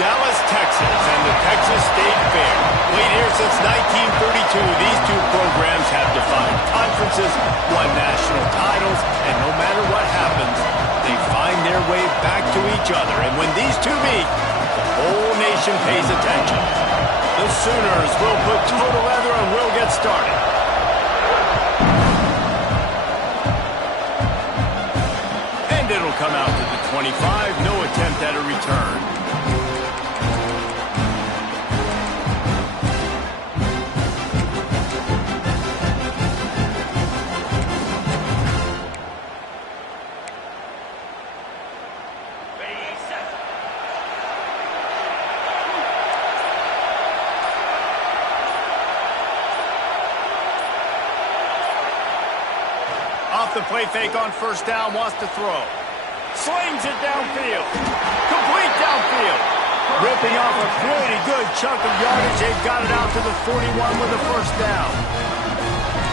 Dallas, Texas, and the Texas State Fair. Played here since 1932, these two programs have defined conferences, won national titles, and no matter what happens, they find their way back to each other. And when these two meet, the whole nation pays attention. The Sooners will put total leather and will get started. And it'll come out to the 25, no attempt at a return. Off the play fake on first down, wants to throw. Slings it downfield. Complete downfield. Ripping off a pretty good chunk of yardage. They've got it out to the 41 with a first down.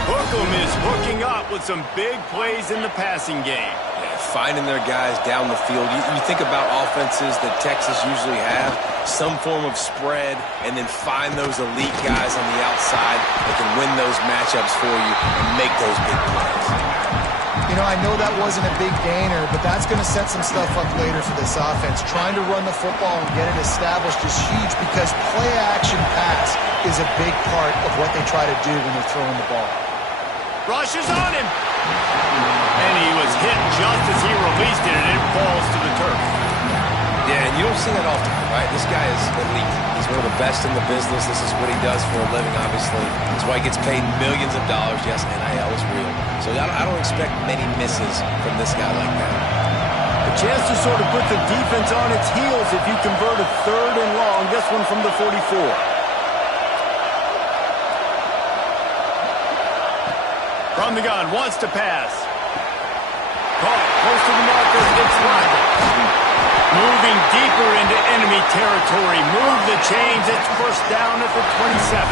Hookem is hooking up with some big plays in the passing game. Yeah, finding their guys down the field. You think about offenses that Texas usually have, some form of spread, and then find those elite guys on the outside that can win those matchups for you and make those big plays. You know, I know that wasn't a big gainer, but that's going to set some stuff up later for this offense. Trying to run the football and get it established is huge because play-action pass is a big part of what they try to do when they're throwing the ball. Rushes on him. And he was hit just as he released it, and it falls to the turf. Yeah, and you don't see that often, right? This guy is elite. He's one of the best in the business. This is what he does for a living, obviously. That's why he gets paid millions of dollars. Yes, NIL is real. So I don't expect many misses from this guy like that. A chance to sort of put the defense on its heels if you convert a third and long. This one from the 44. From the gun, wants to pass. Caught, close to the marker, it's Rodgers. Moving deeper into enemy territory. Move the chains. It's first down at the 27.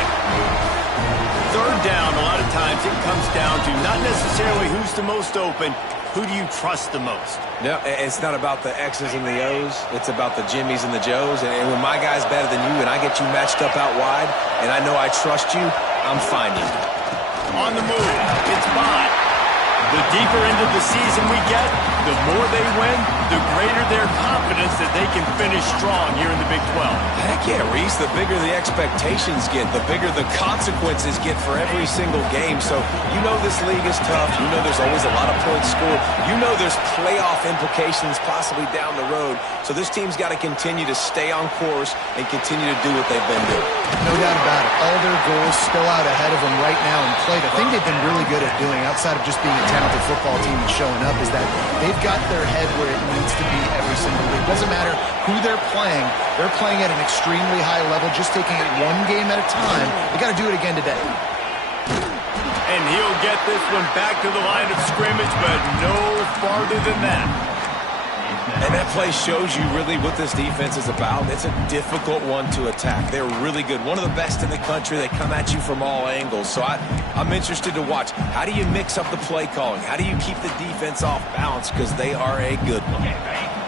Third down, a lot of times it comes down to not necessarily who's the most open, who do you trust the most? No, it's not about the X's and the O's. It's about the Jimmys and the Joes. And when my guy's better than you and I get you matched up out wide and I know I trust you, I'm finding you. On the move, it's Bond. The deeper into the season we get, the more they win, the greater their confidence that they can finish strong here in the Big 12. Heck yeah, Reese. The bigger the expectations get, the bigger the consequences get for every single game. So you know this league is tough. You know there's always a lot of points scored. You know there's playoff implications possibly down the road. So this team's got to continue to stay on course and continue to do what they've been doing. No doubt about it. All their goals still out ahead of them right now in play. The thing they've been really good at doing, outside of just being a talented football team and showing up, is that they've got their head where it needs to be every single week. Doesn't matter who they're playing at an extremely high level, just taking it one game at a time. They got to do it again today. And he'll get this one back to the line of scrimmage, but no farther than that. And that play shows you really what this defense is about. It's a difficult one to attack. They're really good. One of the best in the country. They come at you from all angles. So I'm interested to watch. How do you mix up the play calling? How do you keep the defense off balance? Because they are a good one.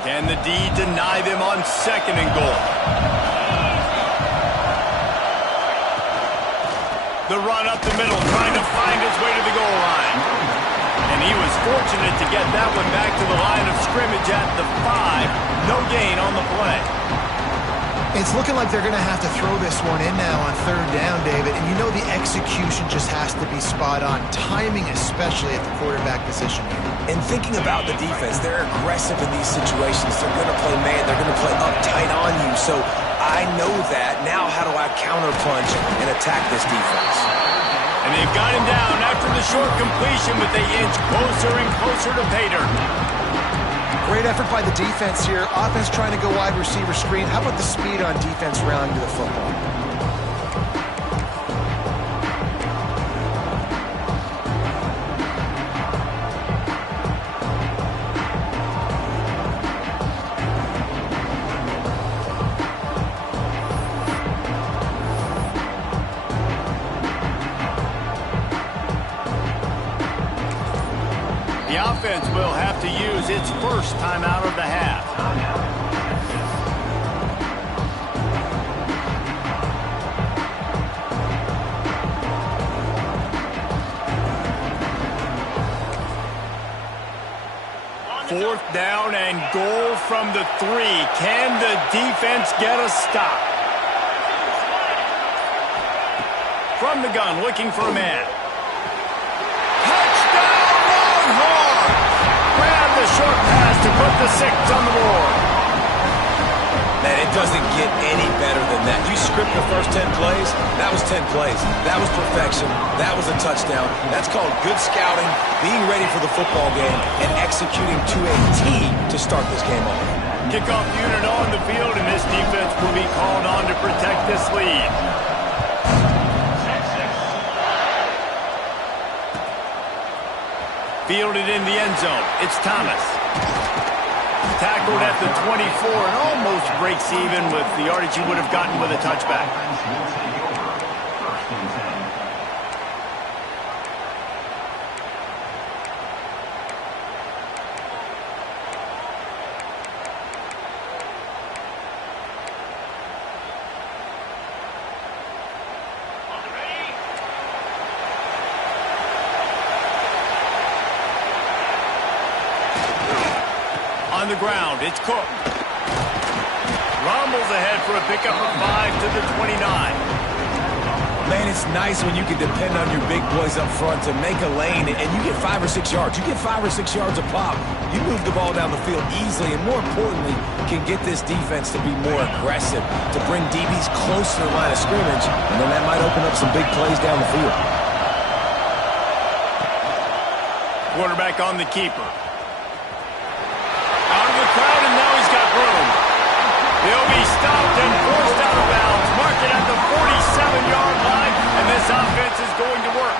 Can the D deny them on second and goal? The run up the middle, trying to find his way to the goal line. And he was fortunate to get that one back to the line of scrimmage at the 5. No gain on the play. It's looking like they're going to have to throw this one in now on third down, David. And you know the execution just has to be spot on. Timing especially at the quarterback position here. And thinking about the defense, they're aggressive in these situations. They're going to play man. They're going to play uptight on you. So I know that. Now how do I counterpunch and attack this defense? And they've got him down after the short completion, but they inch closer and closer to pay dirt. Great effort by the defense here. Offense trying to go wide receiver screen. How about the speed on defense rallying to the football? The offense will have to use its first timeout of the half. 4th down and goal from the 3. Can the defense get a stop? From the gun, looking for a man. Touchdown, Longhorns! Grab the short pass to put the 6 on the board. Man, it doesn't get any better than that. You script the first 10 plays, that was 10 plays. That was perfection. That was a touchdown. That's called good scouting, being ready for the football game, and executing to a T to start this game off. Kickoff unit on the field, and this defense will be called on to protect this lead. Fielded in the end zone. It's Thomas. Tackled at the 24 and almost breaks even with the yardage he would have gotten with a touchback. On the ground, it's Cook. Rumbles ahead for a pickup of 5 to the 29. Man, it's nice when you can depend on your big boys up front to make a lane, and you get 5 or 6 yards. You get 5 or 6 yards a pop. You move the ball down the field easily, and more importantly, can get this defense to be more aggressive, to bring DBs close to the line of scrimmage, and then that might open up some big plays down the field. Quarterback on the keeper. Crowd, and now he's got room. He'll be stopped and forced out of bounds. Mark it at the 47-yard line, and this offense is going to work.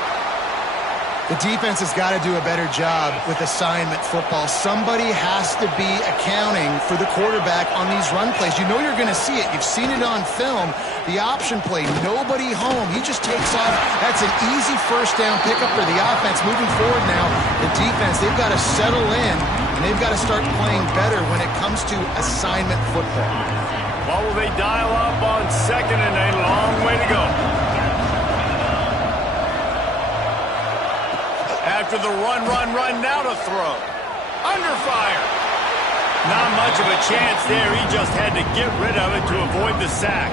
The defense has got to do a better job with assignment football. Somebody has to be accounting for the quarterback on these run plays. You know you're going to see it. You've seen it on film. The option play, nobody home. He just takes off. That's an easy first down pickup for the offense. Moving forward now, the defense, they've got to settle in, and they've got to start playing better when it comes to assignment football. What will they dial up on second, and a long way to go. After the run, now to throw. Under fire. Not much of a chance there. He just had to get rid of it to avoid the sack.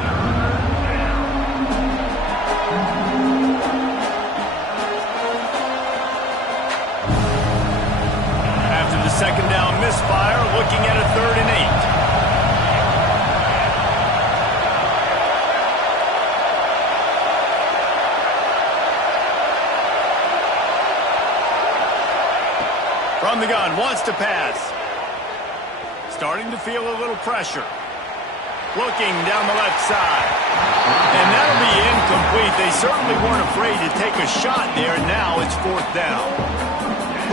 After the second down misfire, looking at a 3rd and 8. From the gun, wants to pass. Starting to feel a little pressure. Looking down the left side. And that'll be incomplete. They certainly weren't afraid to take a shot there. Now it's 4th down.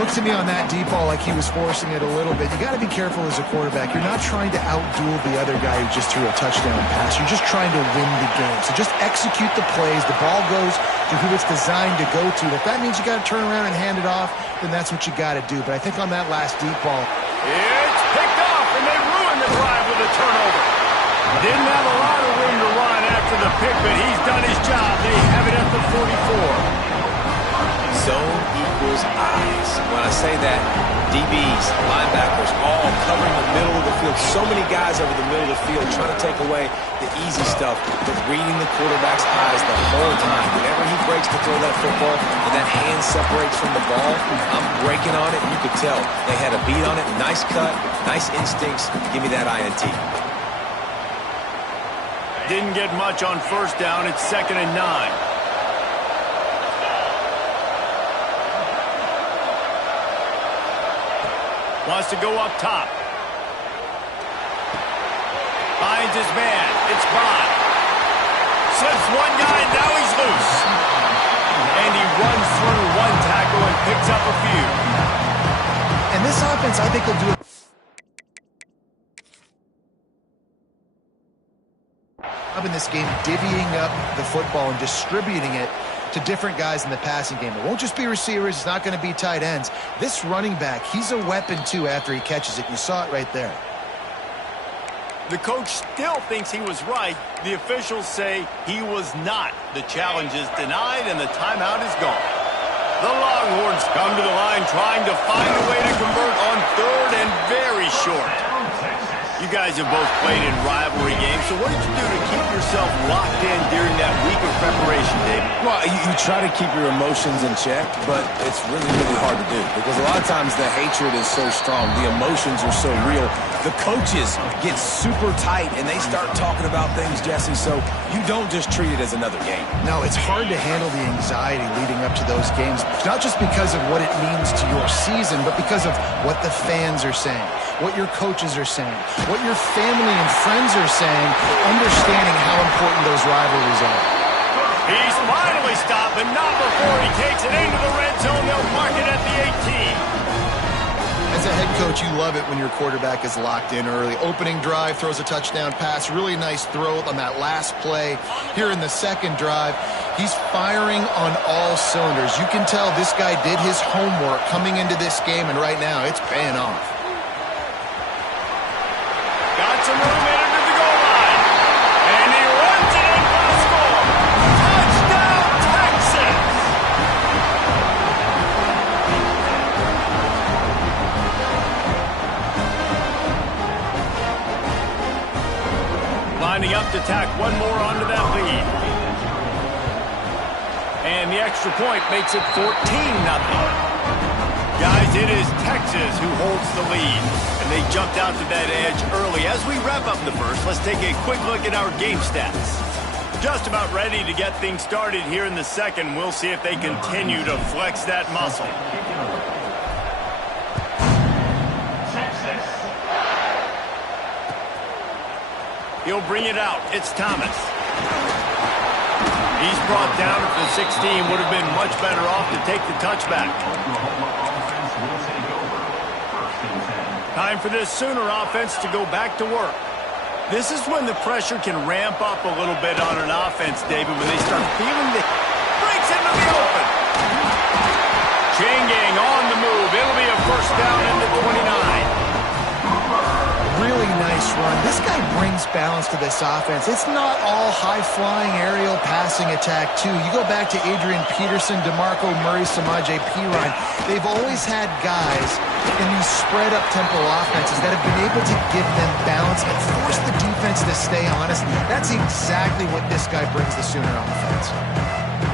Looks to me on that deep ball like he was forcing it a little bit. You got to be careful as a quarterback. You're not trying to outduel the other guy who just threw a touchdown pass. You're just trying to win the game. So just execute the plays. The ball goes to who it's designed to go to. If that means you got to turn around and hand it off, then that's what you got to do. But I think on that last deep ball, it's picked off, and they ruined the drive with a turnover. Didn't have a lot of room to run after the pick, but he's done his job. They have it at the 44. Zone equals eyes. When I say that, DBs, linebackers, all covering the middle of the field. So many guys over the middle of the field trying to take away the easy stuff, but reading the quarterback's eyes the whole time. Whenever he breaks to throw that football and that hand separates from the ball, I'm breaking on it, and you could tell they had a beat on it. Nice cut, nice instincts. Give me that INT. Didn't get much on first down. It's 2nd and 9. Wants to go up top. Finds his man. It's Bond. Slips one guy, now he's loose. And he runs through one tackle and picks up a few. and this offense, I think, will do it. In this game, divvying up the football and distributing it to different guys in the passing game. It won't just be receivers. It's not going to be tight ends. This running back, he's a weapon, too, after he catches it. You saw it right there. The coach still thinks he was right. The officials say he was not. The challenge is denied, and the timeout is gone. The Longhorns come to the line trying to find a way to convert on third and very short. You guys have both played in rivalry games, so what did you do to keep yourself locked in during that week of preparation, David? Well, you try to keep your emotions in check, but it's really, really hard to do because a lot of times the hatred is so strong. The emotions are so real. The coaches get super tight, and they start talking about things, Jesse, so you don't just treat it as another game. No, it's hard to handle the anxiety leading up to those games, not just because of what it means to your season, but because of what the fans are saying, what your coaches are saying, what your family and friends are saying, understanding how important those rivalries are. He's finally stopped, but not before he takes it into the red zone. They'll mark it at the 18. As a head coach, you love it when your quarterback is locked in early. Opening drive, throws a touchdown pass, really nice throw on that last play. Here in the second drive, he's firing on all cylinders. You can tell this guy did his homework coming into this game, and right now it's paying off. Got some room into the goal line. And he runs it in for the score. Touchdown, Texas! Lining up to tack one more onto that lead. And the extra point makes it 14-0. Guys, it is Texas who holds the lead, and they jumped out to that edge early. As we wrap up the first, let's take a quick look at our game stats. Just about ready to get things started here in the second. We'll see if they continue to flex that muscle. He'll bring it out. It's Thomas. He's brought down at the 16. Would have been much better off to take the touchback. Time for this Sooner offense to go back to work. This is when the pressure can ramp up a little bit on an offense, David, when they start feeling the... Breaks into the open. Chain gang on the move. It'll be a first down in the 29. Really nice run. This guy brings balance to this offense. It's not all high-flying aerial passing attack, too. You go back to Adrian Peterson, DeMarco Murray, Samaje Perine. They've always had guys in these spread-up tempo offenses that have been able to give them balance and force the defense to stay honest. That's exactly what this guy brings the Sooner offense.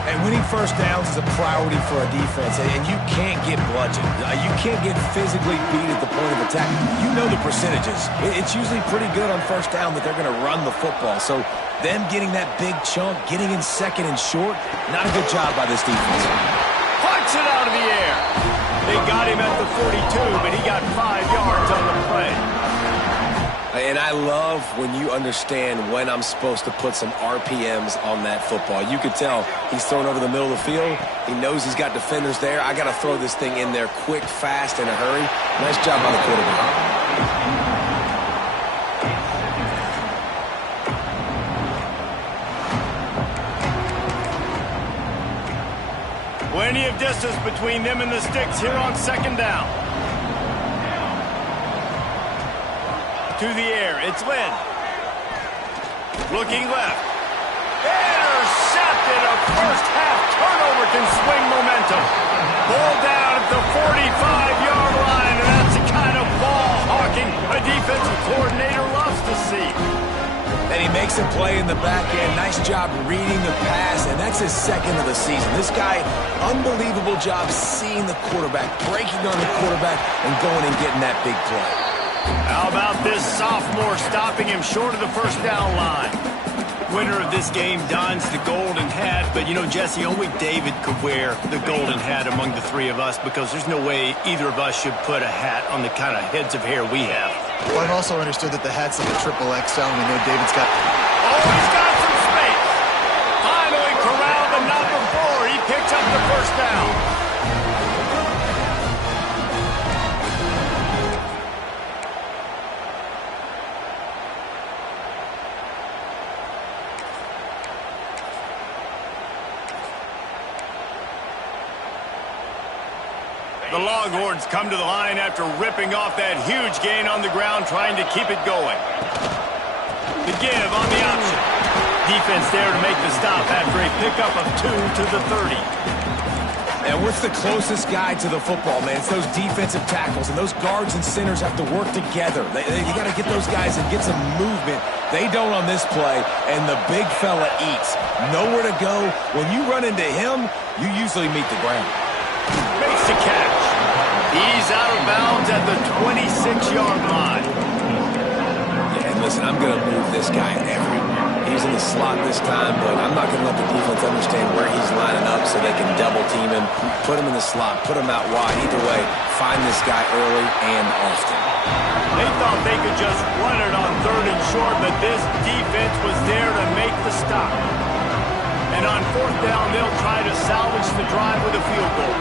And winning first downs is a priority for a defense, and you can't get bludgeoned. You can't get physically beat at the point of attack. You know the percentages. It's usually pretty good on first down that they're going to run the football. So them getting that big chunk, getting in second and short, not a good job by this defense. Puts it out of the air. They got him at the 42, but he got 5 yards on the play. And I love when you understand when I'm supposed to put some RPMs on that football. You could tell he's thrown over the middle of the field. He knows he's got defenders there. I got to throw this thing in there quick, fast, in a hurry. Nice job by the quarterback. Plenty of distance between them and the sticks here on second down. To the air, it's Lynn. Looking left. Intercepted. A first half turnover can swing momentum. Ball down at the 45-yard line, and that's the kind of ball hawking a defensive coordinator loves to see. And he makes a play in the back end. Nice job reading the pass, and that's his second of the season. This guy, unbelievable job seeing the quarterback, breaking on the quarterback, and going and getting that big play. How about this sophomore stopping him short of the first down line? Winner of this game dons the golden hat, but you know, Jesse, only David could wear the golden hat among the three of us because there's no way either of us should put a hat on the kind of heads of hair we have. Well, I've also understood that the hat's like a triple XL, and I know David's got... Oh, he's got some space. Finally corralled, but not before. He picks up the first down. The Longhorns come to the line after ripping off that huge gain on the ground, trying to keep it going. The give on the option. Defense there to make the stop after a pickup of 2 to the 30. And what's the closest guy to the football, man? It's those defensive tackles, and those guards and centers have to work together. You got to get those guys and get some movement. They don't on this play, and the big fella eats. Nowhere to go. When you run into him, you usually meet the ground. Makes the catch. He's out of bounds at the 26-yard line. Yeah, and listen, I'm going to move this guy everywhere. He's in the slot this time, but I'm not going to let the defense understand where he's lining up so they can double team him, put him in the slot, put him out wide. Either way, find this guy early and often. They thought they could just run it on 3rd and short, but this defense was there to make the stop. And on 4th down, they'll try to salvage the drive with a field goal.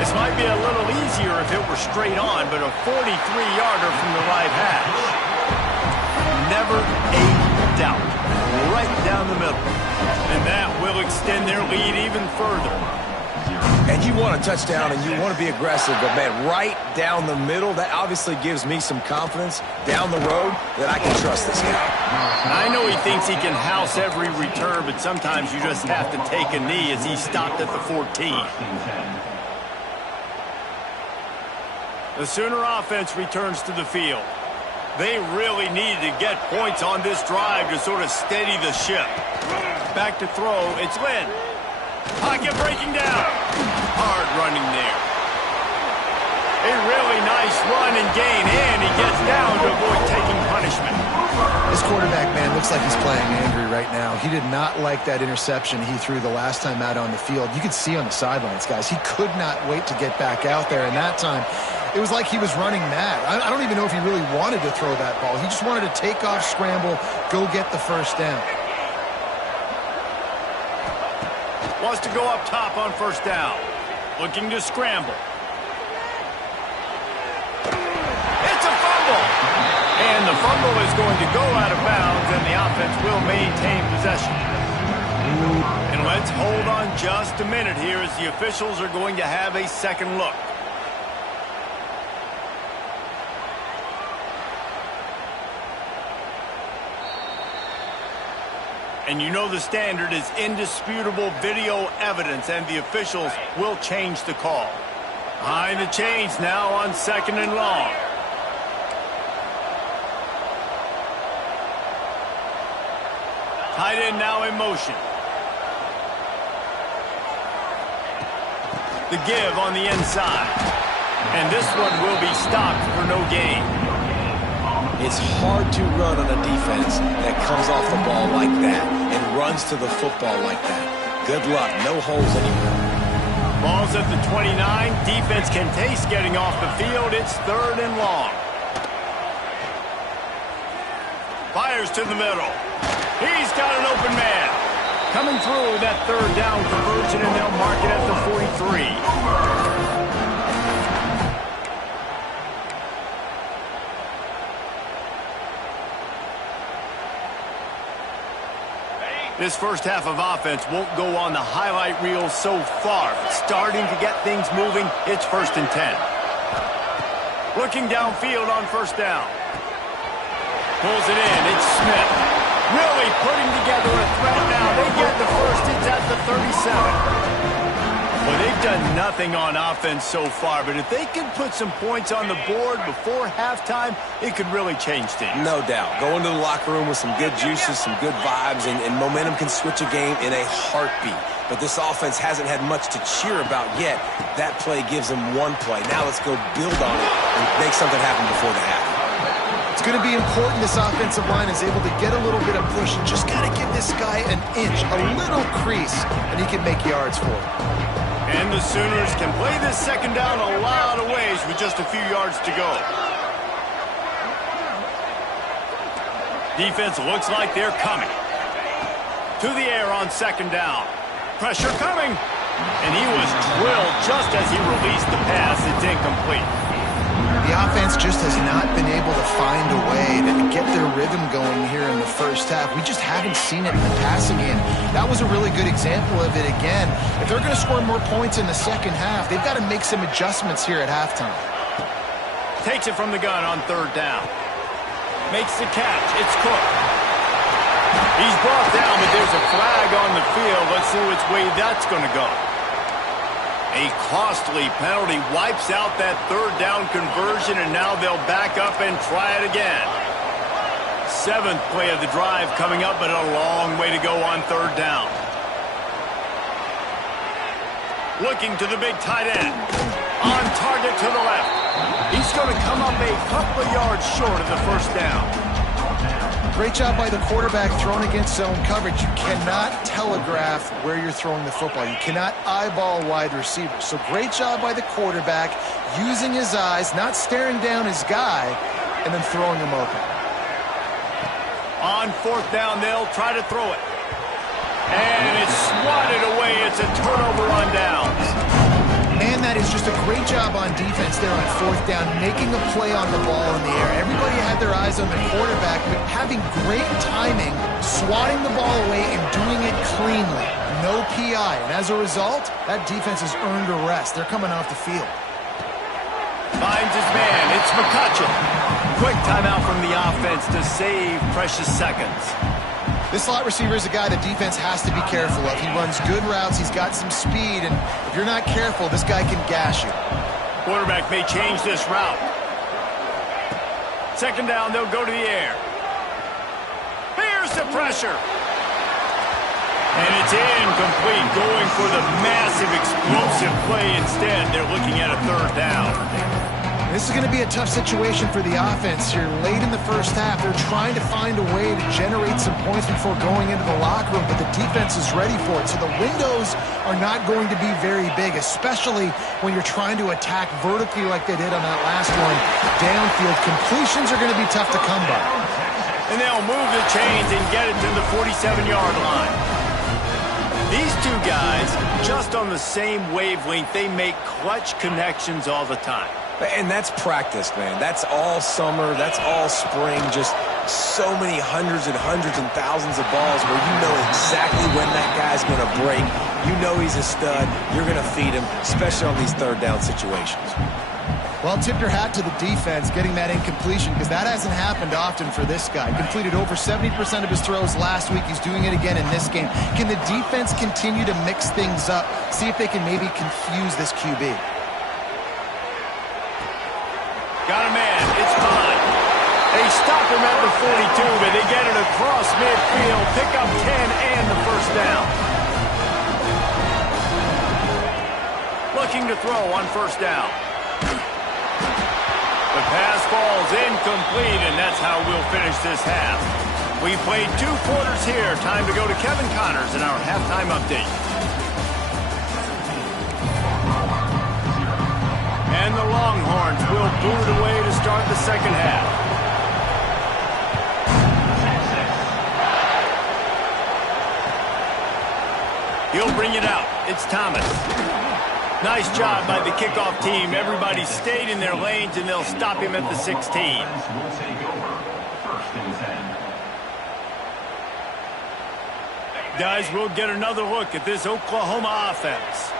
This might be a little easier if it were straight on, but a 43-yarder from the right hash. Never a doubt. Right down the middle. And that will extend their lead even further. And you want a touchdown and you want to be aggressive, but man, right down the middle, that obviously gives me some confidence down the road that I can trust this guy. I know he thinks he can house every return, but sometimes you just have to take a knee as he stopped at the 14. The Sooner offense returns to the field. They really needed to get points on this drive to sort of steady the ship. Back to throw, it's Lynn. Pocket breaking down. Hard running there. A really nice run and gain, and he gets down to avoid taking punishment. This quarterback, man, looks like he's playing angry right now. He did not like that interception he threw the last time out on the field. You could see on the sidelines, guys, he could not wait to get back out there, and that time it was like he was running mad. I don't even know if he really wanted to throw that ball. He just wanted to take off, scramble, go get the first down. Wants to go up top on 1st down. Looking to scramble. It's a fumble! And the fumble is going to go out of bounds, and the offense will maintain possession. And let's hold on just a minute here as the officials are going to have a second look. And you know the standard is indisputable video evidence, and the officials will change the call. Behind the chains now on 2nd and long. Tight end now in motion. The give on the inside. And this one will be stopped for no gain. It's hard to run on a defense that comes off the ball like that and runs to the football like that. Good luck. No holes anywhere. Ball's at the 29. Defense can taste getting off the field. It's 3rd and long. Fires to the middle. He's got an open man. Coming through that 3rd down conversion, and they'll mark it at the 43. This first half of offense won't go on the highlight reel so far. Starting to get things moving, it's 1st and 10. Looking downfield on 1st down. Pulls it in, it's Smith. Really putting together a threat now. They get the first, it's at the 37. Well, they've done nothing on offense so far, but if they can put some points on the board before halftime, it could really change things. No doubt. Go into the locker room with some good juices, some good vibes, and momentum can switch a game in a heartbeat. But this offense hasn't had much to cheer about yet. That play gives them one play. Now let's go build on it and make something happen before the half. It's going to be important this offensive line is able to get a little bit of push and just got to give this guy an inch, a little crease, and he can make yards for it. And the Sooners can play this 2nd down a lot of ways with just a few yards to go. Defense looks like they're coming. To the air on 2nd down. Pressure coming. And he was drilled just as he released the pass. It's incomplete. The offense just has not been able to find a way to get their rhythm going here in the first half. We just haven't seen it in the passing game. That was a really good example of it again. If they're going to score more points in the second half, they've got to make some adjustments here at halftime. Takes it from the gun on 3rd down. Makes the catch. It's Cook. He's brought down, but there's a flag on the field. Let's see which way that's going to go. A costly penalty wipes out that third down conversion, and now they'll back up and try it again. 7th play of the drive coming up, but a long way to go on third down. Looking to the big tight end. On target to the left. He's going to come up a couple of yards short of the first down. Great job by the quarterback throwing against zone coverage. You cannot telegraph where you're throwing the football. You cannot eyeball wide receivers. So great job by the quarterback using his eyes, not staring down his guy, and then throwing him open. On 4th down, they'll try to throw it. And it's swatted away. It's a turnover on downs. Man, that is just a great job on defense there on 4th down, making a play on the ball in the air. Everybody had their eyes on the quarterback, but having great timing, swatting the ball away and doing it cleanly. No PI. And as a result, that defense has earned a rest. They're coming off the field. Finds his man. It's McCutcheon. Quick timeout from the offense to save precious seconds. This slot receiver is a guy the defense has to be careful of. He runs good routes. He's got some speed. And if you're not careful, this guy can gash you. Quarterback may change this route. 2nd down, they'll go to the air. Here's the pressure. And it's incomplete, going for the massive explosive play instead. They're looking at a 3rd down. This is going to be a tough situation for the offense here. Late in the first half, they're trying to find a way to generate some points before going into the locker room, but the defense is ready for it. So the windows are not going to be very big, especially when you're trying to attack vertically like they did on that last one. Downfield completions are going to be tough to come by. And they'll move the chains and get it to the 47-yard line. These two guys, just on the same wavelength, they make clutch connections all the time. And that's practice, man. That's all summer. That's all spring. Just so many hundreds and thousands of balls where you know exactly when that guy's going to break. You know he's a stud. You're going to feed him, especially on these 3rd down situations. Well, tip your hat to the defense getting that incompletion, because that hasn't happened often for this guy. Completed over 70% of his throws last week. He's doing it again in this game. Can the defense continue to mix things up, see if they can maybe confuse this QB? Got a man. It's fine. They stop him at the 42, but they get it across midfield. Pick up 10 and the 1st down. Looking to throw on 1st down. The pass falls incomplete, and that's how we'll finish this half. We played 2 quarters here. Time to go to Kevin Connors in our halftime update. And the Longhorns will boot it away to start the 2nd half. He'll bring it out. It's Thomas. Nice job by the kickoff team. Everybody stayed in their lanes, and they'll stop him at the 16. Guys, we'll get another look at this Oklahoma offense.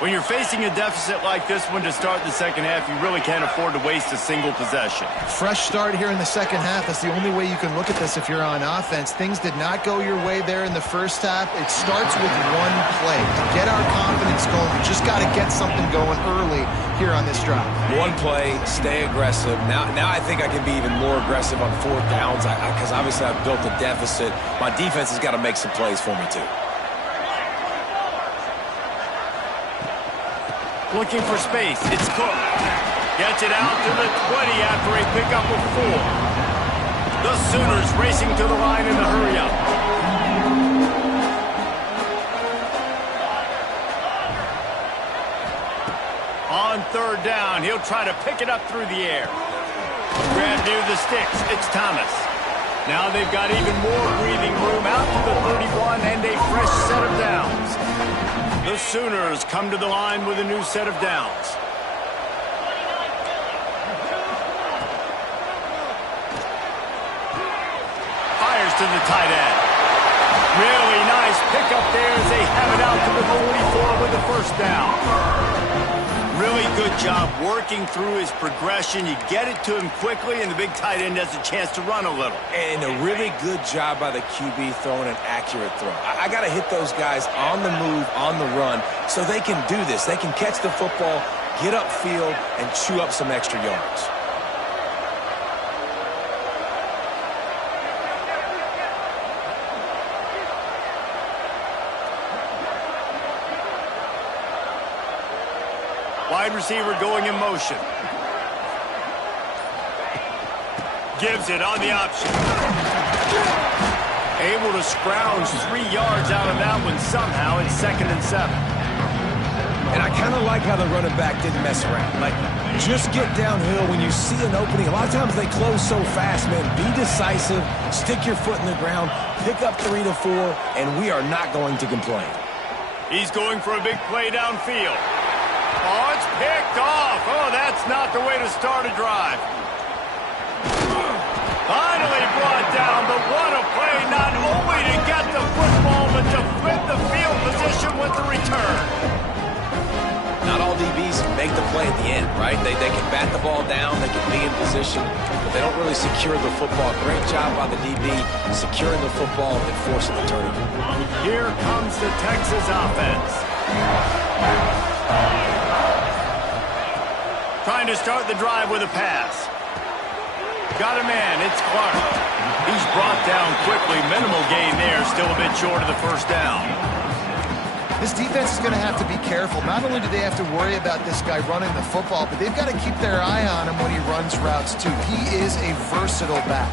When you're facing a deficit like this one to start the 2nd half, you really can't afford to waste a single possession. Fresh start here in the 2nd half. That's the only way you can look at this if you're on offense. Things did not go your way there in the 1st half. It starts with one play. To get our confidence going, we just got to get something going early here on this drive. One play, stay aggressive. Now I think I can be even more aggressive on 4th downs because obviously I've built a deficit. My defense has got to make some plays for me too. Looking for space. It's Cook. Gets it out to the 20 after a pickup of 4. The Sooners racing to the line in the hurry-up. On 3rd down, he'll try to pick it up through the air. Grab near the sticks. It's Thomas. Now they've got even more breathing room out to the 31 and a fresh set of downs. The Sooners come to the line with a new set of downs. Fires to the tight end. Really nice pickup there as they have it out to the 44 with the 1st down. Really good job working through his progression. You get it to him quickly, and the big tight end has a chance to run a little. And a really good job by the QB throwing an accurate throw. I got to hit those guys on the move, on the run, so they can do this. They can catch the football, get upfield, and chew up some extra yards. Wide receiver going in motion. Gives it on the option. Able to scrounge 3 yards out of that one somehow. It's 2nd and 7. And I kind of like how the running back didn't mess around. Like, just get downhill when you see an opening. A lot of times they close so fast, man. Be decisive, stick your foot in the ground, pick up 3 to 4, and we are not going to complain. He's going for a big play downfield. Oh, it's picked off. Oh, that's not the way to start a drive. Finally brought down, but what a play, not only to get the football, but to flip the field position with the return. Not all DBs make the play at the end, right? They can bat the ball down, they can be in position, but they don't really secure the football. Great job by the DB securing the football and forcing the turnover. Here comes the Texas offense. Trying to start the drive with a pass. Got a man, it's Clark. He's brought down quickly. Minimal gain there, still a bit short of the first down. This defense is going to have to be careful. Not only do they have to worry about this guy running the football, but they've got to keep their eye on him when he runs routes too. He is a versatile back.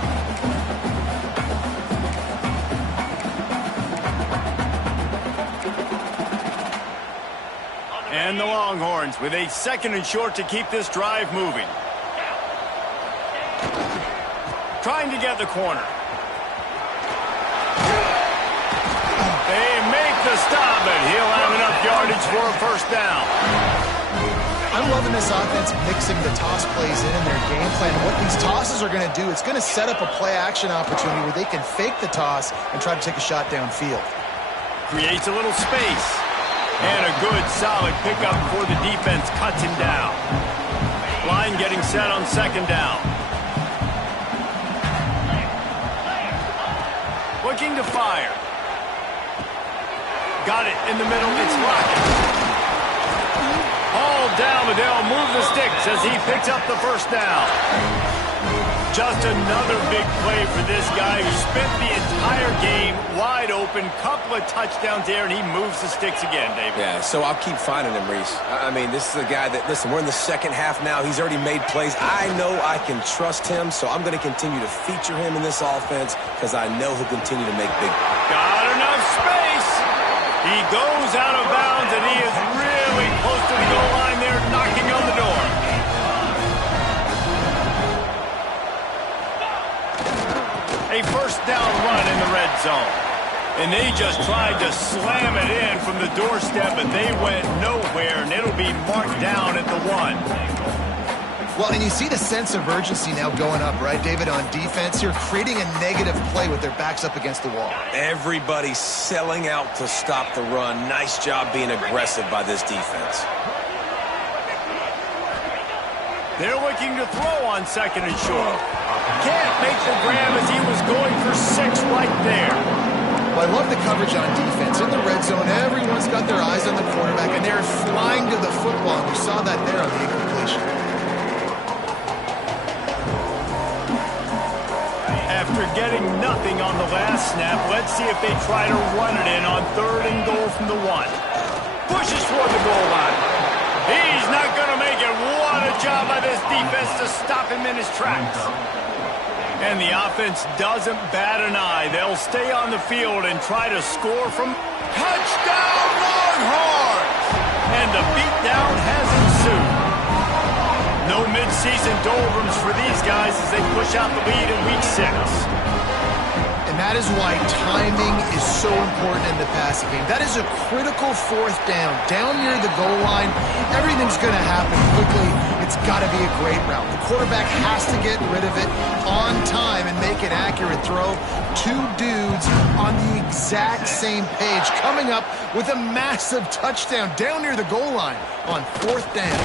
And the Longhorns with a 2nd and short to keep this drive moving. Trying to get the corner. They make the stop, but he'll have enough yardage for a first down. I'm loving this offense mixing the toss plays in their game plan. And what these tosses are going to do, it's going to set up a play-action opportunity where they can fake the toss and try to take a shot downfield. Creates a little space. And a good, solid pickup before the defense cuts him down. Line getting set on 2nd down. Looking to fire. Got it in the middle. It's Lockett. Hauled down, but they'll move the sticks as he picks up the first down. Just another big play for this guy who spent the entire game wide open. Couple of touchdowns there, and he moves the sticks again, David. Yeah, so I'll keep finding him, Reese. I mean, this is a guy that, listen, we're in the second half now. He's already made plays. I know I can trust him, so I'm going to continue to feature him in this offense because I know he'll continue to make big plays. Got enough space. He goes out of bounds, and he is really close to the goal line there, knocking on the door. A first down run in the red zone. And they just tried to slam it in from the doorstep, but they went nowhere, and it'll be marked down at the 1. Well, and you see the sense of urgency now going up, right, David, on defense here, creating a negative play with their backs up against the wall. Everybody's selling out to stop the run. Nice job being aggressive by this defense. They're looking to throw on 2nd and short. Can't make the grab as he was going for 6 right there. Well, I love the coverage on defense. In the red zone, everyone's got their eyes on the quarterback, and they're flying to the football. We saw that there on the incompletion. After getting nothing on the last snap, let's see if they try to run it in on 3rd and goal from the 1. Pushes toward the goal line. He's not going to make it. What a job by this defense to stop him in his tracks. And the offense doesn't bat an eye. They'll stay on the field and try to score from touchdown Longhorns. And the beatdown has ensued. No midseason doldrums for these guys as they push out the lead in Week 6. And that is why timing is so important in the passing game. That is a critical 4th down. Down near the goal line, everything's going to happen quickly. it's got to be a great route. The quarterback has to get rid of it on time and make an accurate throw. Two dudes on the exact same page, coming up with a massive touchdown down near the goal line on 4th down.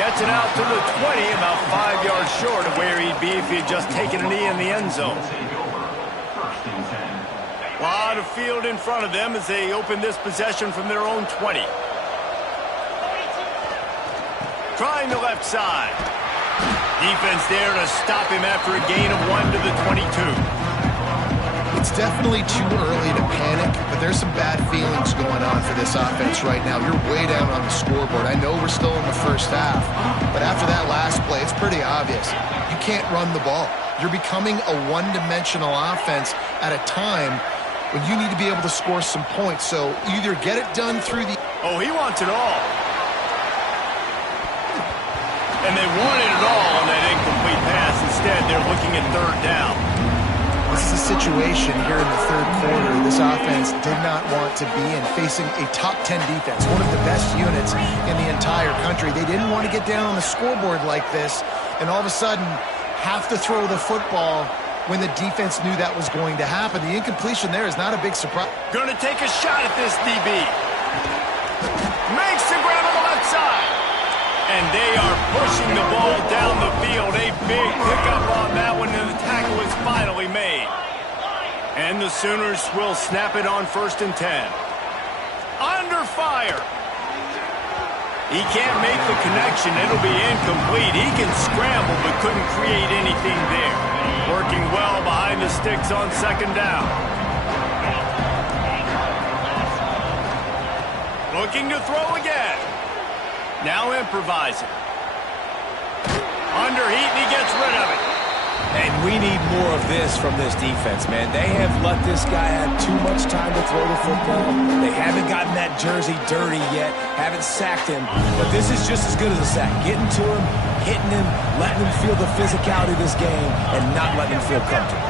Gets it out to the 20, about 5 yards short of where he'd be if he had just taken a knee in the end zone. A lot of field in front of them as they open this possession from their own 20. Trying the left side. Defense there to stop him after a gain of 1 to the 22. It's definitely too early to panic, but there's some bad feelings going on for this offense right now. You're way down on the scoreboard. I know we're still in the first half, but after that last play, it's pretty obvious. You can't run the ball. You're becoming a one-dimensional offense at a time when you need to be able to score some points. So either get it done through the... Oh, he wants it all. And they wanted it all on that incomplete pass. Instead, they're looking at 3rd down. This is a situation here in the 3rd quarter this offense did not want to be in, facing a top 10 defense, one of the best units in the entire country. They didn't want to get down on the scoreboard like this and all of a sudden have to throw the football when the defense knew that was going to happen. The incompletion there is not a big surprise. Going to take a shot at this DB. Makes the grab on the left side. And they are pushing the ball down the field. A big pickup on that one, and the tackle is finally made. And the Sooners will snap it on 1st and 10. Under fire. He can't make the connection. It'll be incomplete. He can scramble, but couldn't create anything there. Working well behind the sticks on 2nd down. Looking to throw again. Now improvising. Under heat, and he gets rid of it. And we need more of this from this defense, man. They have let this guy have too much time to throw the football. They haven't gotten that jersey dirty yet, haven't sacked him. But this is just as good as a sack. Getting to him, hitting him, letting him feel the physicality of this game, and not letting him feel comfortable.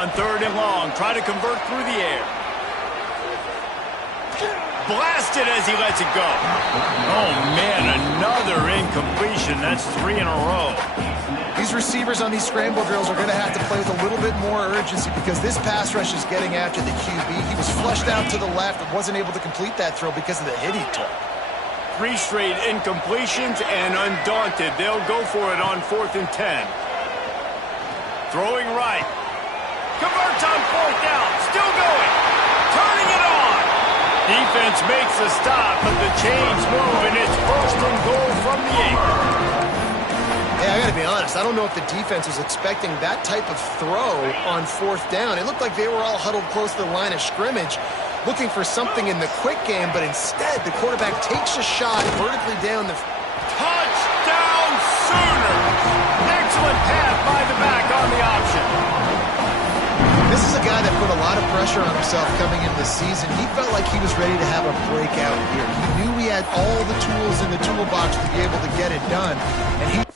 On 3rd and long, try to convert through the air. Blasted as he lets it go. Oh, man, another incompletion. That's 3 in a row. These receivers on these scramble drills are going to have to play with a little bit more urgency because this pass rush is getting after the QB. He was flushed out to the left and wasn't able to complete that throw because of the hit he took. 3 straight incompletions, and undaunted, they'll go for it on 4th and 10. Throwing right. Converts on 4th down. Still going. Turning it on. Defense makes the stop, but the chains move, and it's 1st and goal from the 8. Hey, I got to be honest. I don't know if the defense was expecting that type of throw on 4th down. It looked like they were all huddled close to the line of scrimmage, looking for something in the quick game, but instead the quarterback takes a shot vertically down the... Touchdown Sooners! Excellent pass by the back on the option. This is a guy that put a lot of pressure on himself coming into the season. He felt like he was ready to have a breakout here. He knew he had all the tools in the toolbox to be able to get it done, and he...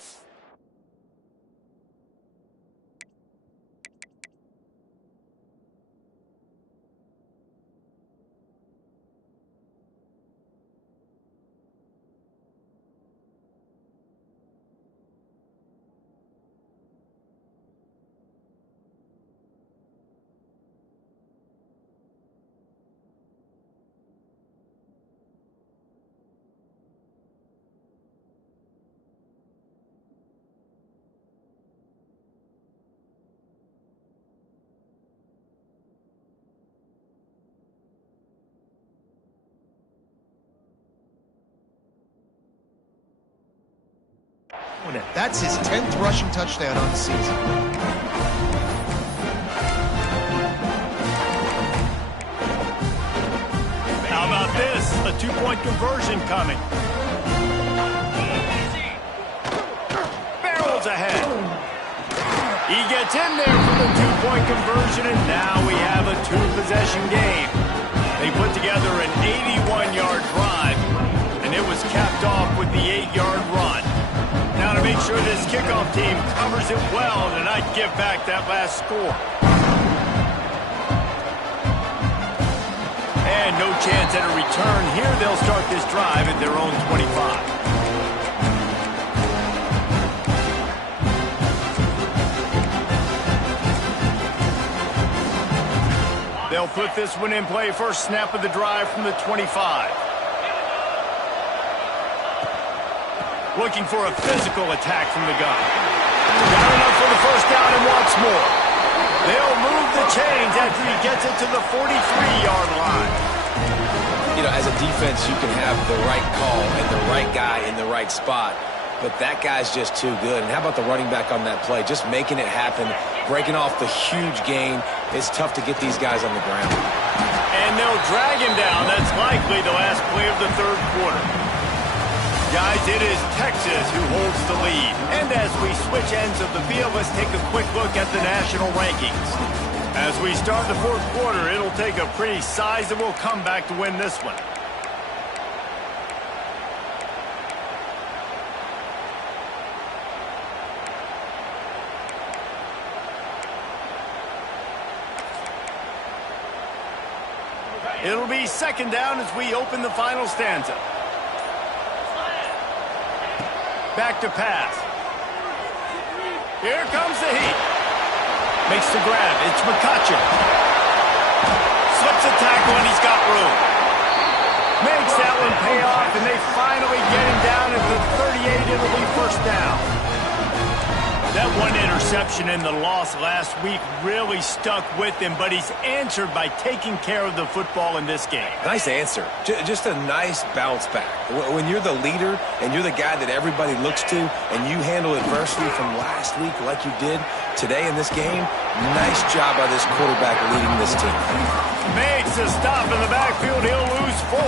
That's his 10th rushing touchdown on the season. How about this? A 2-point conversion coming. Barrels ahead. He gets in there for the 2-point conversion, and now we have a 2-possession game. They put together an 81-yard drive, and it was capped off with the 8-yard run. Now to make sure this kickoff team covers it well and not give back that last score. And no chance at a return. Here they'll start this drive at their own 25. They'll put this one in play. First snap of the drive from the 25. Looking for a physical attack from the gun. Got enough for the first down and wants more. They'll move the chains after he gets it to the 43-yard line. You know, as a defense, you can have the right call and the right guy in the right spot, but that guy's just too good. And how about the running back on that play? Just making it happen, breaking off the huge gain. It's tough to get these guys on the ground. And they'll drag him down. That's likely the last play of the third quarter. Guys, it is Texas who holds the lead. And as we switch ends of the field, let's take a quick look at the national rankings. As we start the fourth quarter, it'll take a pretty sizable comeback to win this one. It'll be second down as we open the final stanza. Back to pass. Here comes the heat. Makes the grab. It's McCutcheon. Slips a tackle and he's got room. Makes that one pay off, and they finally get him down at the 38. It'll be first down. That one interception and the loss last week really stuck with him, but he's answered by taking care of the football in this game. Nice answer. Just a nice bounce back. When you're the leader and you're the guy that everybody looks to and you handle adversity from last week like you did today in this game, nice job by this quarterback leading this team. Makes a stop in the backfield. He'll lose 4.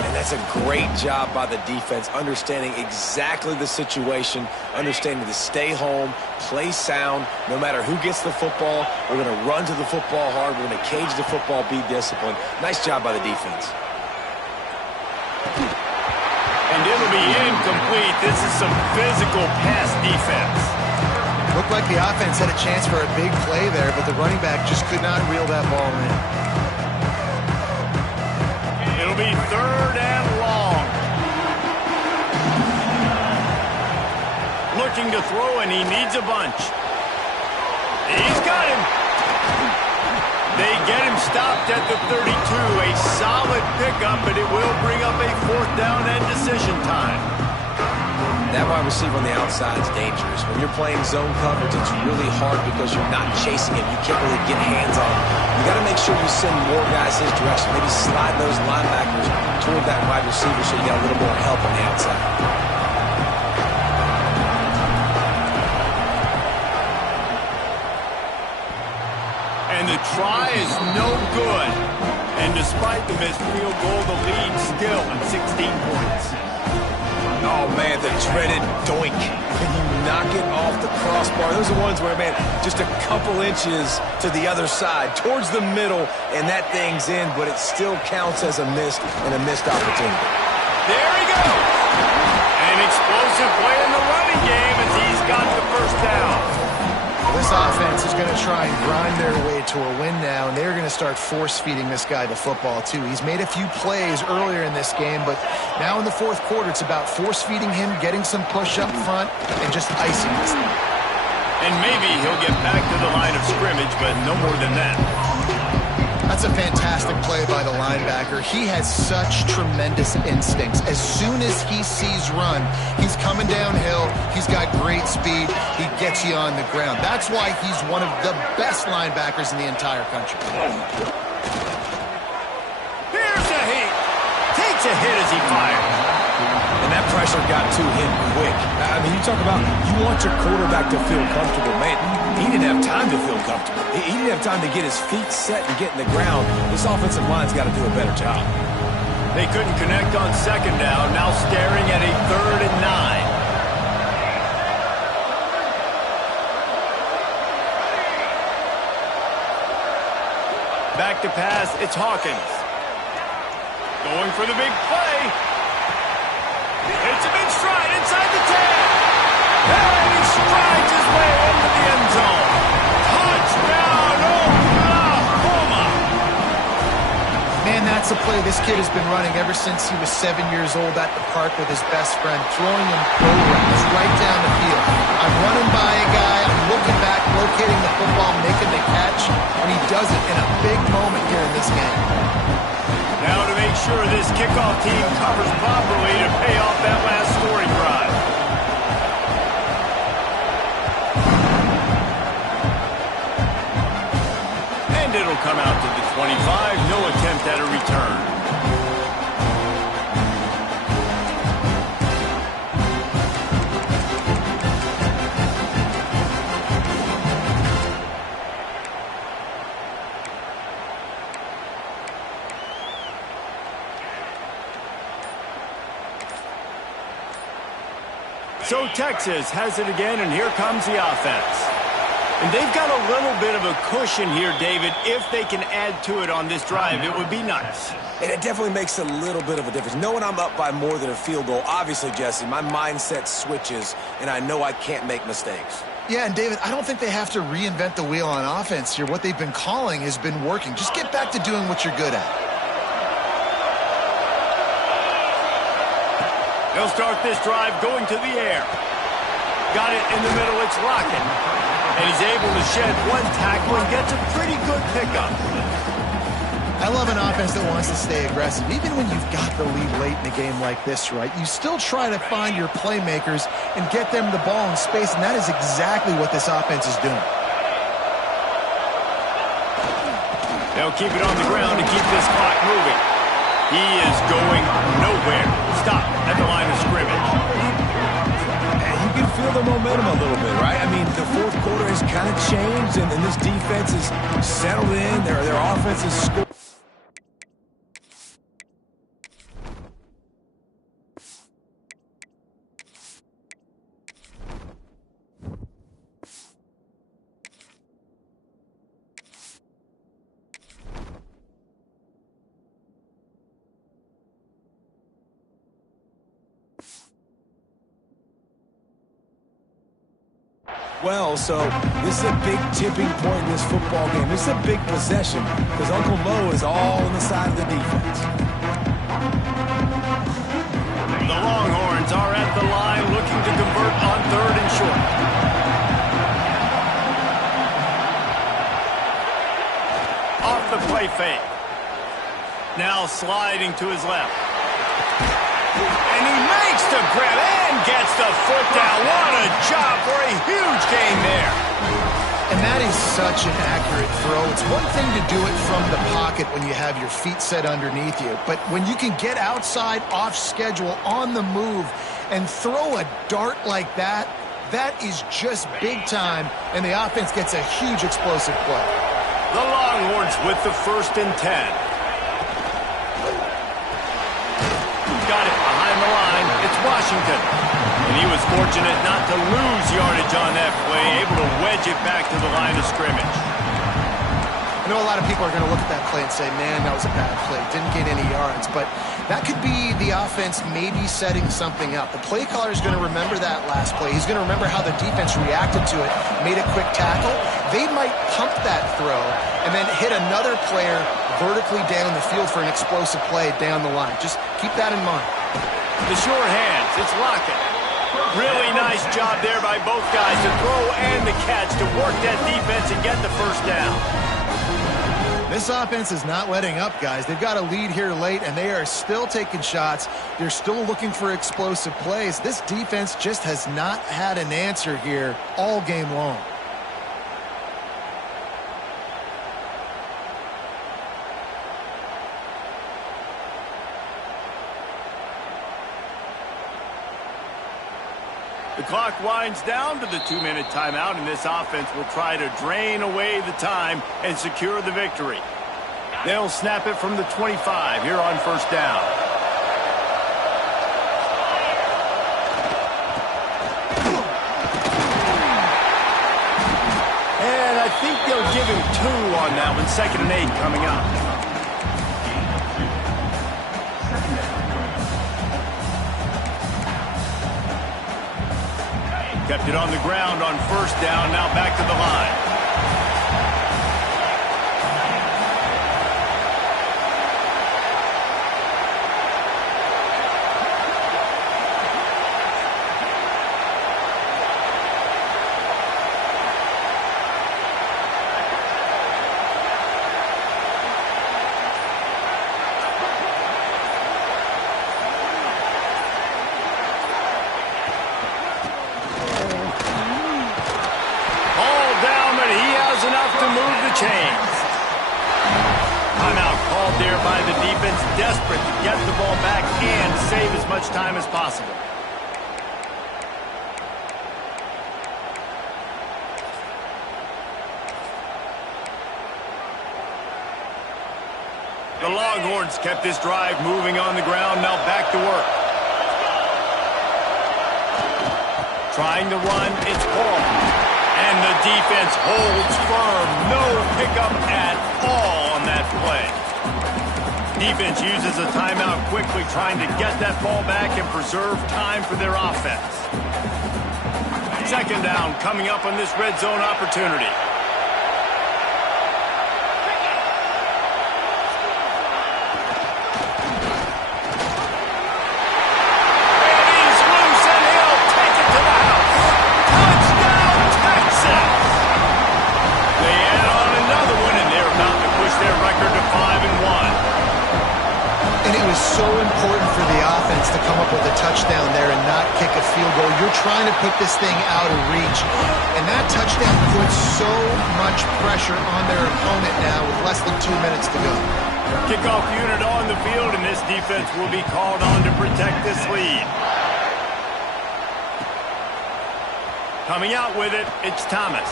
And that's a great job by the defense, understanding exactly the situation, understanding to stay home, play sound, no matter who gets the football. We're going to run to the football hard. We're going to cage the football, be disciplined. Nice job by the defense. And it'll be incomplete. This is some physical pass defense. Looked like the offense had a chance for a big play there, but the running back just could not reel that ball in. It'll be third and long. Looking to throw, and he needs a bunch. He's got him. They get him stopped at the 32. A solid pickup, but it will bring up a fourth down and decision time. That wide receiver on the outside is dangerous. When you're playing zone coverage, it's really hard because you're not chasing him. You can't really get hands on him. You got to make sure you send more guys his direction. Maybe slide those linebackers toward that wide receiver so you got a little more help on the outside. And the try is no good. And despite the missed field goal, the lead still at 16 points. Oh, man, the dreaded doink. When you knock it off the crossbar. Those are ones where, man, just a couple inches to the other side, towards the middle, and that thing's in, but it still counts as a missed and a missed opportunity. There he goes. An explosive play in the running game as he's got the first down. This offense is going to try and grind their way to a win now, and they're going to start force-feeding this guy the football, too. He's made a few plays earlier in this game, but now in the fourth quarter, it's about force-feeding him, getting some push up front, and just icing this thing. And maybe he'll get back to the line of scrimmage, but no more than that. That's a fantastic play by the linebacker. He has such tremendous instincts. As soon as he sees run, he's coming downhill. He's got great speed. He gets you on the ground. That's why he's one of the best linebackers in the entire country. Here's the heat. Takes a hit as he fires. And that pressure got to him quick. I mean, you talk about you want your quarterback to feel comfortable. Man, he didn't have time to feel comfortable. He didn't have time to get his feet set and get in the ground. This offensive line's got to do a better job. They couldn't connect on second down. Now staring at a 3rd and 9. Back to pass, it's Hawkins. Going for the big play. Hits him in stride inside the 10. And he strides his way into the end zone. Touchdown, Oklahoma! This kid has been running ever since he was 7 years old at the park with his best friend, throwing him pro routes right down the field. I'm running by a guy, I'm looking back, locating the football, making the catch, and he does it in a big moment here in this game. Now to make sure this kickoff team covers properly to pay off that last scoring drive. And it'll come out to the 25, no attempt at a return. So Texas has it again, and here comes the offense. And they've got a little bit of a cushion here, David. If they can add to it on this drive, it would be nice. And it definitely makes a little bit of a difference. Knowing I'm up by more than a field goal, obviously, Jesse, my mindset switches, and I know I can't make mistakes. Yeah, and David, I don't think they have to reinvent the wheel on offense here. What they've been calling has been working. Just get back to doing what you're good at. They'll start this drive going to the air. Got it in the middle, it's Lockett. And he's able to shed one tackle and gets a pretty good pickup. I love an offense that wants to stay aggressive. Even when you've got the lead late in a game like this, right, you still try to find your playmakers and get them the ball in space, and that is exactly what this offense is doing. They'll keep it on the ground to keep this clock moving. He is going nowhere. Stop at the line of scrimmage. And you can feel the momentum a little bit, right? I mean, the fourth quarter has kind of changed, and this defense is settled in. Their offense is scored. Well, so this is a big tipping point in this football game. This is a big possession because Uncle Mo is all on the side of the defense. The Longhorns are at the line looking to convert on 3rd and short. Off the play fake. Now sliding to his left. And he makes the grab and gets the foot down. What a job for a huge gain there. And that is such an accurate throw. It's one thing to do it from the pocket when you have your feet set underneath you, but when you can get outside, off schedule, on the move, and throw a dart like that, that is just big time, and the offense gets a huge explosive play. The Longhorns with the 1st and 10. Got it behind the line. It's Washington. And he was fortunate not to lose yardage on that play, able to wedge it back to the line of scrimmage. I know a lot of people are going to look at that play and say, man, that was a bad play. Didn't get any yards. But that could be the offense maybe setting something up. The play caller is going to remember that last play. He's going to remember how the defense reacted to it, made a quick tackle. They might pump that throw and then hit another player vertically down the field for an explosive play down the line. Just keep that in mind. The short hands, it's Lockett. Really nice job there by both guys to throw and the catch to work that defense and get the 1st down. This offense is not letting up, guys. They've got a lead here late, and they are still taking shots. They're still looking for explosive plays. This defense just has not had an answer here all game long. The clock winds down to the 2-minute timeout, and this offense will try to drain away the time and secure the victory. They'll snap it from the 25 here on 1st down. And I think they'll give him 2 on that one. 2nd and 8 coming up. Kept it on the ground on 1st down, now back to the line. there by the defense, desperate to get the ball back and save as much time as possible. The Longhorns kept this drive moving on the ground, now back to work. Trying to run, it's Paul. And the defense holds firm. No pickup at all on that play. Defense uses a timeout quickly, trying to get that ball back and preserve time for their offense. Second down coming up on this red zone opportunity. So important for the offense to come up with a touchdown there and not kick a field goal. You're trying to put this thing out of reach, and that touchdown puts so much pressure on their opponent now with less than 2 minutes to go. Kickoff unit on the field, and this defense will be called on to protect this lead. Coming out with it, it's Thomas.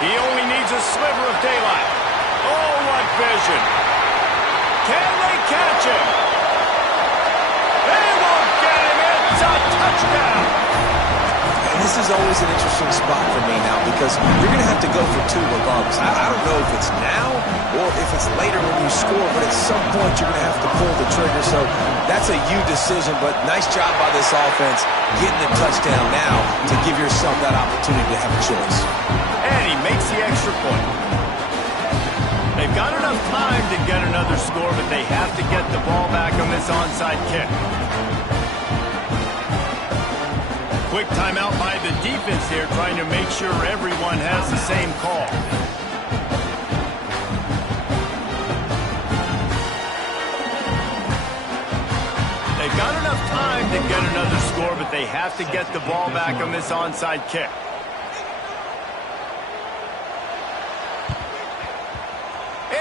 He only needs a sliver of daylight. Oh, what vision! Can they catch him? They won't get him. It's a touchdown. And this is always an interesting spot for me now because you're going to have to go for two regardless. I don't know if it's now or if it's later when you score, but at some point you're going to have to pull the trigger. So that's a you decision, but nice job by this offense getting the touchdown now to give yourself that opportunity to have a choice. And he makes the extra point. They've got enough time to get another score, but they have to get the ball back on this onside kick. Quick timeout by the defense here, trying to make sure everyone has the same call. They've got enough time to get another score, but they have to get the ball back on this onside kick.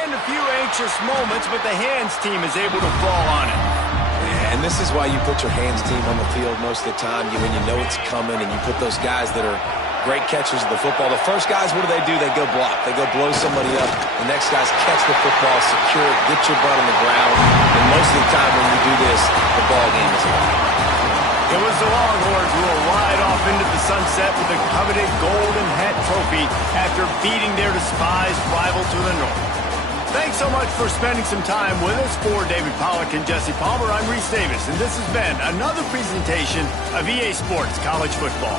A few anxious moments, but the hands team is able to fall on it. Yeah, and this is why you put your hands team on the field most of the time. When you know it's coming and you put those guys that are great catchers of the football. The first guys, what do? They go block. They go blow somebody up. The next guys catch the football, secure it, get your butt on the ground. And most of the time when you do this, the ball game is over. It was the Longhorns who will ride off into the sunset with the coveted Golden Hat Trophy after beating their despised rival to the north. Thanks so much for spending some time with us. For David Pollack and Jesse Palmer, I'm Reese Davis, and this has been another presentation of EA Sports College Football.